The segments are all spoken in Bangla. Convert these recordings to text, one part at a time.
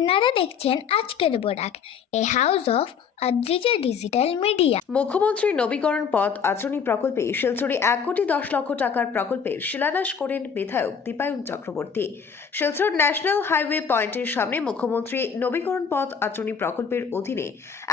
আপনারা দেখছেন আজকের Barak, a house of Adrija digital media. মুখ্যমন্ত্রীর নবীকরণ পথ আঁচনি প্রকল্পে শিলচরে 1,10,00,000 টাকার প্রকল্পের শিলান্যাস করেন বিধায়ক দীপায়ন চক্রবর্তী। শিলচর ন্যাশনাল হাইওয়ে পয়েন্টের সামনে মুখ্যমন্ত্রী নবীকরণ পথ আঁচনি প্রকল্পের অধীনে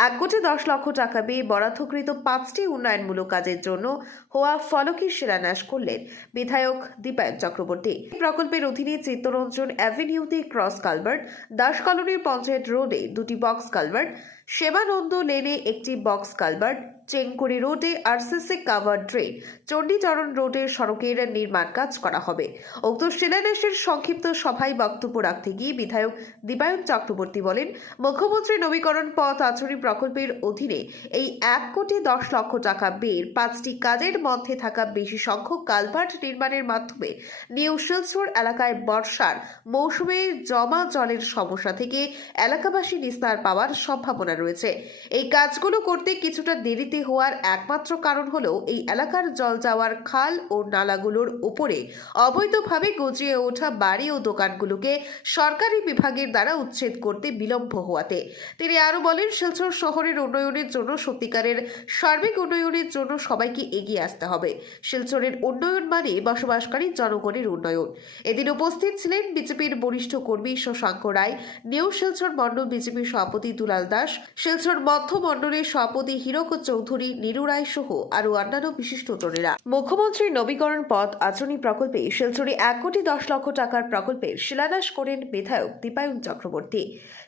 1,10,00,000 টাকা ব্যয়ে বরাদ্দকৃত 5টি উন্নয়নমূলক কাজের জন্য হওয়া ফলকের শিলান্যাস করলেন বিধায়ক দীপায়ন চক্রবর্তী। প্রকল্পের অধীনে চিত্তরঞ্জন অ্যাভিনিউতে ক্রস কালভার্ট, দাস কলোনির পঞ্চায়েত রোডে 2টি বক্স কালভার্ট, সেবানন্দ লেনে একটি বক্স কালভার্ট, চেংকুড়ি রোডে আরসিসি কাভার ড্রেন, চণ্ডীচরণ রোডের সড়কের নির্মাণ কাজ করা হবে। উক্ত শিলান্যাসের সংক্ষিপ্ত সভায় বক্তব্য রাখতে গিয়ে বিধায়ক দীপায়ন চক্রবর্তী বলেন, মুখ্যমন্ত্রী নবীকরণ পথ আঁচনি প্রকল্পের অধীনে এই 1,10,00,000 টাকা ব্যয়ের 5টি কাজের মধ্যে থাকা বেশি সংখ্যক কালভার্ট নির্মাণের মাধ্যমে নিউ শিলচর এলাকায় বর্ষার মৌসুমে জমা জলের সমস্যা থেকে এলাকাবাসী নিস্তার পাওয়ার সম্ভাবনা রয়েছে। এই কাজগুলো করতে কিছুটা দেরিতে হওয়ার একমাত্র কারণ হলো এই এলাকার জল যাওয়ার খাল ও নালাগুলোর উপরে অবৈধভাবে গজিয়ে ওঠা বাড়ি ও দোকানগুলোকে সরকারি বিভাগের দ্বারা উচ্ছেদ করতে বিলম্ব হওয়াতে। তিনি আরো বলেন, শিলচর শহরের উন্নয়নের জন্য সত্যিকারের সার্বিক উন্নয়নের জন্য সবাইকে এগিয়ে আসতে হবে। শিলচরের উন্নয়ন মানে বসবাসকারী জনগণের উন্নয়ন। এদিন উপস্থিত ছিলেন বিজেপির বরিষ্ঠ কর্মী শশাঙ্ক রায়, নিউ শিলচর মণ্ডল বিজেপির সভাপতি দুলাল দাস, শিলচর মধ্য মণ্ডলের সভাপতি হীরক চৌধুরী, নীরু রায় সহ আরো অন্যান্য বিশিষ্টজনেরা। মুখ্যমন্ত্রীর নবীকরণ পথ আঁচনি প্রকল্পে শিলচরে 1,10,00,000 টাকার প্রকল্পের শিলান্যাস করেন বিধায়ক দীপায়ন চক্রবর্তী।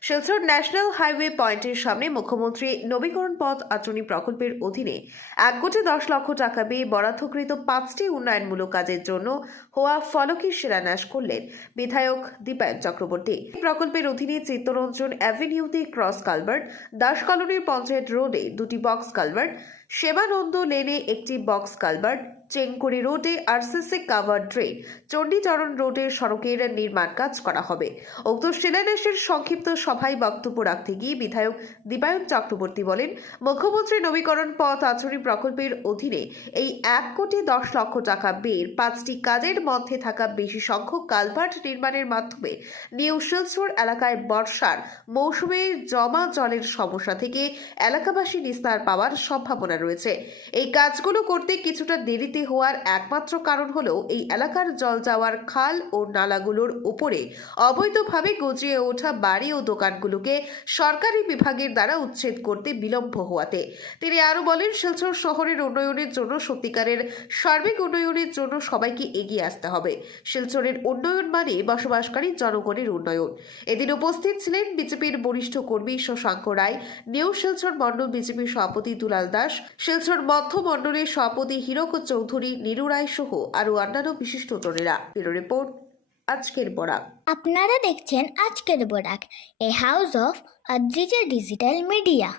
শিলচর ন্যাশনাল হাইওয়ে পয়েন্টের সামনে মুখ্যমন্ত্রী নবীকরণ পথ আঁচনি প্রকল্পের অধীনে 1,10,00,000 টাকা ব্যয়ে বরাদ্দকৃত 5টি উন্নয়নমূলক কাজের জন্য হওয়া ফলকের শিলান্যাস করলেন বিধায়ক দীপায়ন চক্রবর্তী। প্রকল্পের অধীনে চিত্তরঞ্জন অ্যাভিনিউতে ক্রস কালভার্ট, দাস কলোনির পঞ্চায়েত রোডে 2টি বক্স কালভার্ট, সেবানন্দ লেনে একটি বক্স কালভার্ট, চেংকুড়ি রোডে আরসিসি কাভার ড্রেন, চণ্ডীচরণ রোডের সড়কের নির্মাণ কাজ করা হবে। উক্ত শিলান্যাসের সংক্ষিপ্ত সভায় বক্তব্য রাখতে গিয়ে বিধায়ক দীপায়ন চক্রবর্তী বলেন, মুখ্যমন্ত্রী নবীকরণ পথ আঁচনি প্রকল্পের অধীনে এই 1,10,00,000 টাকা ব্যয়ের 5টি কাজের মধ্যে থাকা বেশি সংখ্যক কালভার্ট নির্মাণের মাধ্যমে নিউ শিলচর এলাকায় বর্ষার মৌসুমে জমা জলের সমস্যা থেকে এলাকাবাসী নিস্তার পাওয়ার সম্ভাবনা রয়েছে। এই কাজগুলো করতে কিছুটা দেরিতে হওয়ার একমাত্র কারণ হলো এই এলাকার জল যাওয়ার খাল ও নালাগুলোর উপরে অবৈধভাবে গজিয়ে ওঠা বাড়ি ও দোকানগুলোকে সরকারি বিভাগের দ্বারা উচ্ছেদ করতে বিলম্ব হওয়াতে। তিনি আরো বলেন, শিলচর শহরের উন্নয়নের জন্য সত্যিকারের সার্বিক উন্নয়নের জন্য সবাইকে এগিয়ে আসতে হবে। শিলচরের উন্নয়ন মানে বসবাসকারী জনগণের উন্নয়ন। এদিন উপস্থিত ছিলেন বিজেপির বরিষ্ঠ কর্মী শশাঙ্ক রায়, নিউ শিলচর মণ্ডল বিজেপির সভাপতি দুলাল দাস, শিলচর মধ্য মণ্ডলের সভাপতি হীরক চৌধুরী, নীরু রায় সহ আরো অন্যান্য বিশিষ্টজনেরা। ব্যুরো রিপোর্ট, আজকের বরাক। আপনারা দেখছেন আজকের Barak, a house of Adrija digital media.